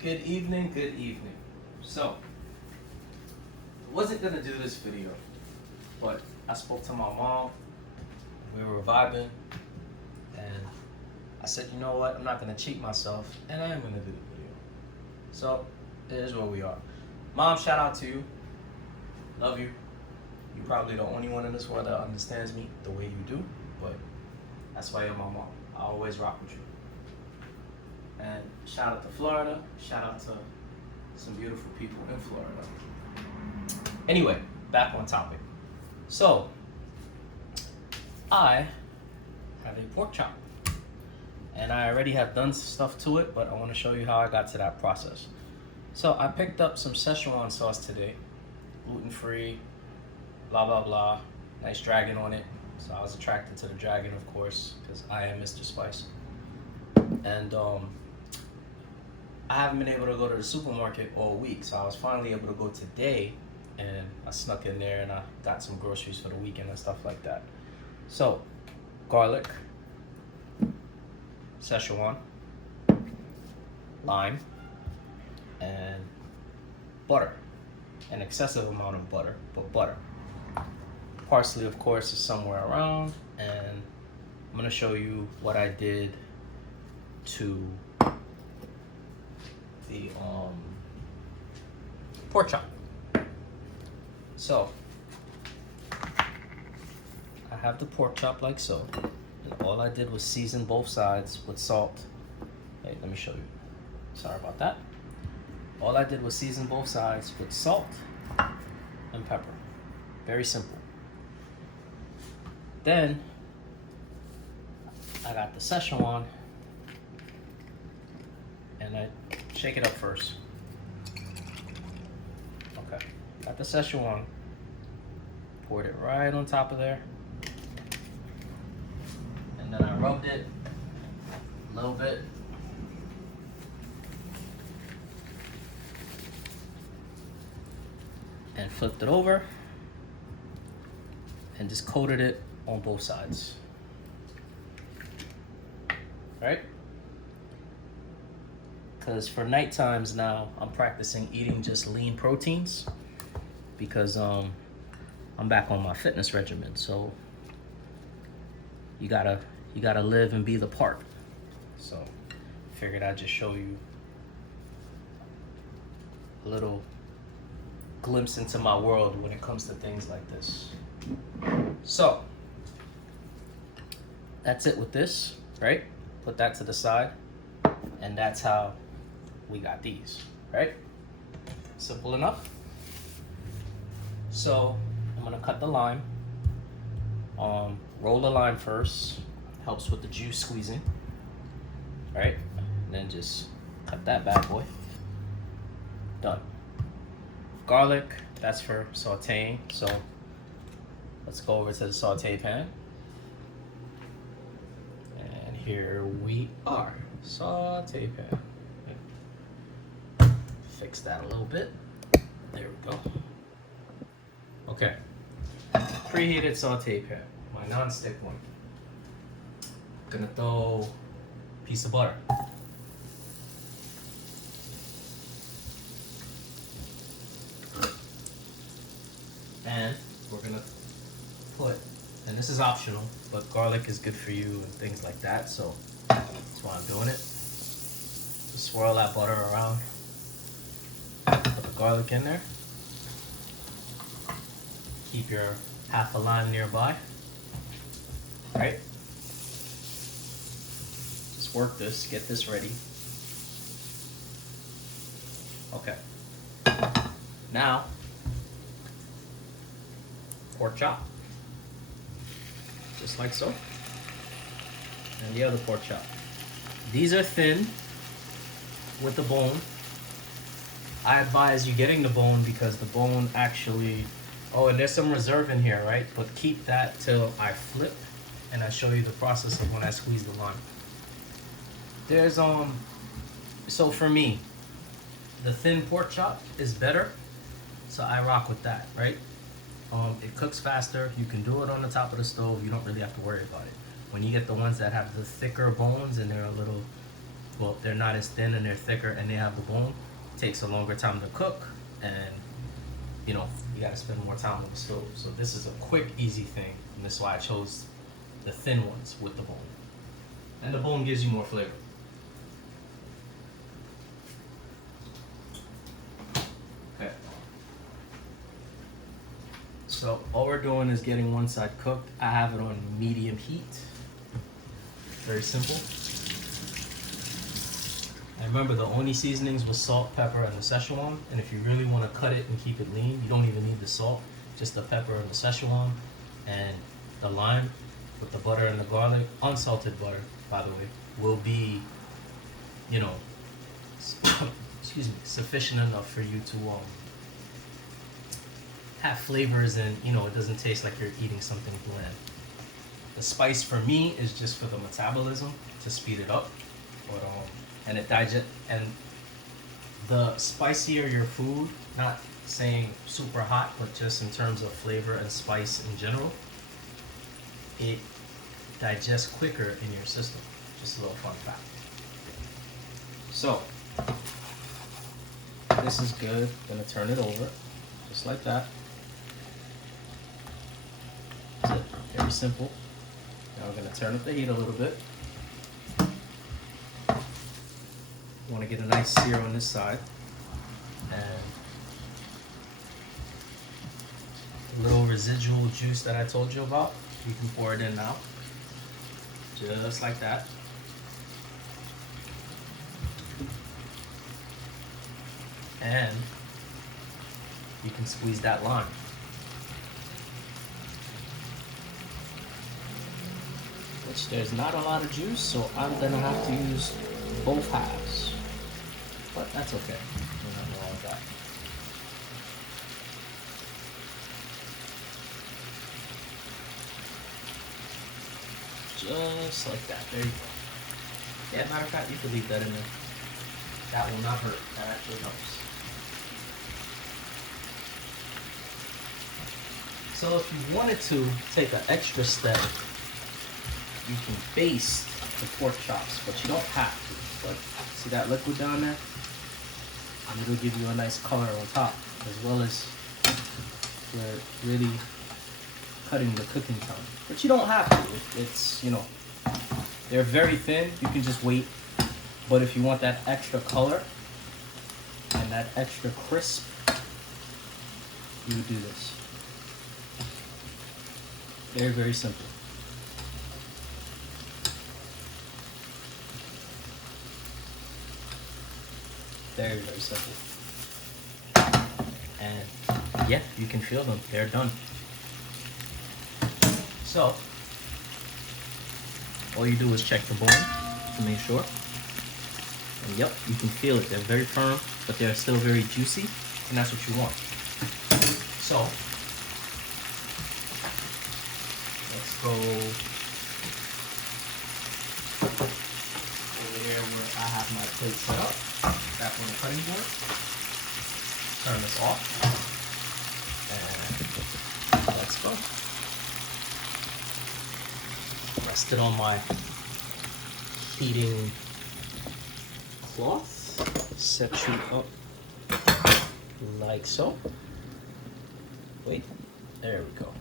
Good evening, good evening. So, I wasn't gonna do this video, but I spoke to my mom, we were vibing, and I said, you know what, I'm not gonna cheat myself, and I am gonna do the video. So, it is where we are. Mom, shout out to you. Love you. You're probably the only one in this world that understands me the way you do, but that's why you're my mom. I always rock with you. And shout out to Florida. Shout out to some beautiful people in Florida. Anyway, back on topic. So, I have a pork chop. And I already have done stuff to it, but I want to show you how I got to that process. So, I picked up some Szechuan sauce today. Gluten-free, blah, blah, blah. Nice dragon on it. So, I was attracted to the dragon, of course, because I am Mr. Spice. And, I haven't been able to go to the supermarket all week, so I was finally able to go today, and I snuck in there and I got some groceries for the weekend and stuff like that. So, garlic, Szechuan, lime, and butter. An excessive amount of butter, but butter. Parsley, of course, is somewhere around, and I'm gonna show you what I did to the pork chop. So I have the pork chop like so, and all I did was season both sides with salt. Hey, let me show you. Sorry about that. All I did was season both sides with salt and pepper. Very simple. Then I got the Szechuan, and I shake it up first. Okay, got the Szechuan, poured it right on top of there, and then I rubbed it a little bit. And flipped it over, and just coated it on both sides. Right? Because for night times now, I'm practicing eating just lean proteins because I'm back on my fitness regimen. So you gotta live and be the part. So figured I'd just show you a little glimpse into my world when it comes to things like this. So that's it with this, right? Put that to the side, and that's how we got these, right? Simple enough. So I'm gonna cut the lime. Roll the lime first, helps with the juice squeezing, right? And then just cut that bad boy. Done. Garlic, that's for sauteing. So let's go over to the saute pan. And here we are, saute pan. Fix that a little bit. There we go. Okay. Preheated saute pan, my non-stick one. Gonna throw a piece of butter. And we're gonna put, and this is optional, but garlic is good for you and things like that, so that's why I'm doing it. Just swirl that butter around. Put the garlic in there. Keep your half a lime nearby. Right? Just work this, get this ready. Okay. Now, pork chop. Just like so. And the other pork chop. These are thin with the bone. I advise you getting the bone because the bone actually, oh, and there's some reserve in here, right? But keep that till I flip and I show you the process of when I squeeze the lime. There's, so for me, the thin pork chop is better, so I rock with that, right? It cooks faster. You can do it on the top of the stove. You don't really have to worry about it. When you get the ones that have the thicker bones and they're a little well, they're not as thin and they're thicker and they have the bone. It takes a longer time to cook, and you know, you gotta spend more time on the stove. So this is a quick, easy thing, and that's why I chose the thin ones with the bone. And the bone gives you more flavor. Okay. So all we're doing is getting one side cooked. I have it on medium heat. Very simple. And remember, the only seasonings was salt, pepper, and the Szechuan. And if you really want to cut it and keep it lean, you don't even need the salt. Just the pepper and the Szechuan and the lime with the butter and the garlic. Unsalted butter, by the way, will be, you know, excuse me, sufficient enough for you to have flavors, and you know, it doesn't taste like you're eating something bland. The spice for me is just for the metabolism, to speed it up, but and it digest, and the spicier your food, not saying super hot, but just in terms of flavor and spice in general, it digests quicker in your system. Just a little fun fact. So this is good. Gonna turn it over, just like that. That's it. Very simple. Now we're gonna turn up the heat a little bit. You want to get a nice sear on this side, and a little residual juice that I told you about, you can pour it in now, just like that. And you can squeeze that lime. Which there's not a lot of juice, so I'm gonna have to use both halves. But that's okay. There's nothing wrong with that. Just like that. There you go. Yeah, matter of fact, you can leave that in there. That will not hurt. That actually helps. So if you wanted to take an extra step, you can baste the pork chops, but you don't have to. But see that liquid down there? And it'll give you a nice color on top, as well as we're really cutting the cooking time. But you don't have to. It's, you know, they're very thin. You can just wait. But if you want that extra color and that extra crisp, you would do this. Very, very simple. Very, very simple. And yeah, you can feel them. They're done. So, all you do is check the bone to make sure. And yep, you can feel it. They're very firm, but they're still very juicy, and that's what you want. So, let's go over here where I have my plate set up. Back on the cutting board. Turn this off. And let's go. Rest it on my heating cloth. Set you up like so. Wait, there we go.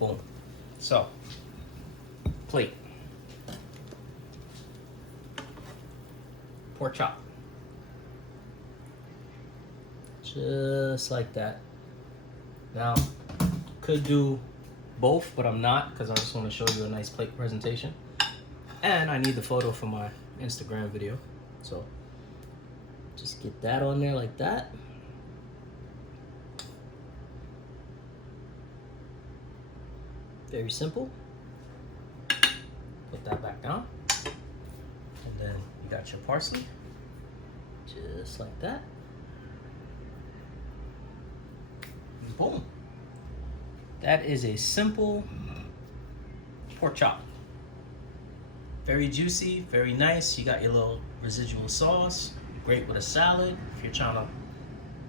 Boom. So, plate. Pork chop. Just like that. Now, could do both, but I'm not, because I just want to show you a nice plate presentation. And I need the photo for my Instagram video. So, just get that on there like that. Very simple. Put that back down. And then you got your parsley. Just like that. And boom. That is a simple pork chop. Very juicy, very nice. You got your little residual sauce. Great with a salad if you're trying to,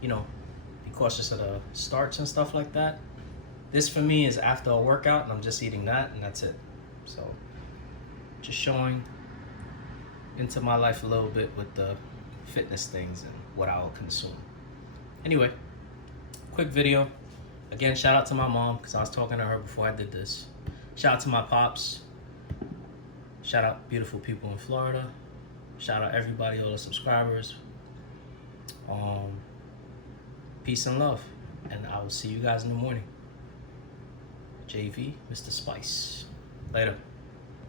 you know, be cautious of the starch and stuff like that. This for me is after a workout and I'm just eating that and that's it. So just showing, into my life a little bit with the fitness things and what I'll consume. Anyway, quick video. Again, shout out to my mom because I was talking to her before I did this. Shout out to my pops. Shout out beautiful people in Florida. Shout out everybody, all the subscribers. Peace and love. And I will see you guys in the morning. JV, Mr. Spice. Later.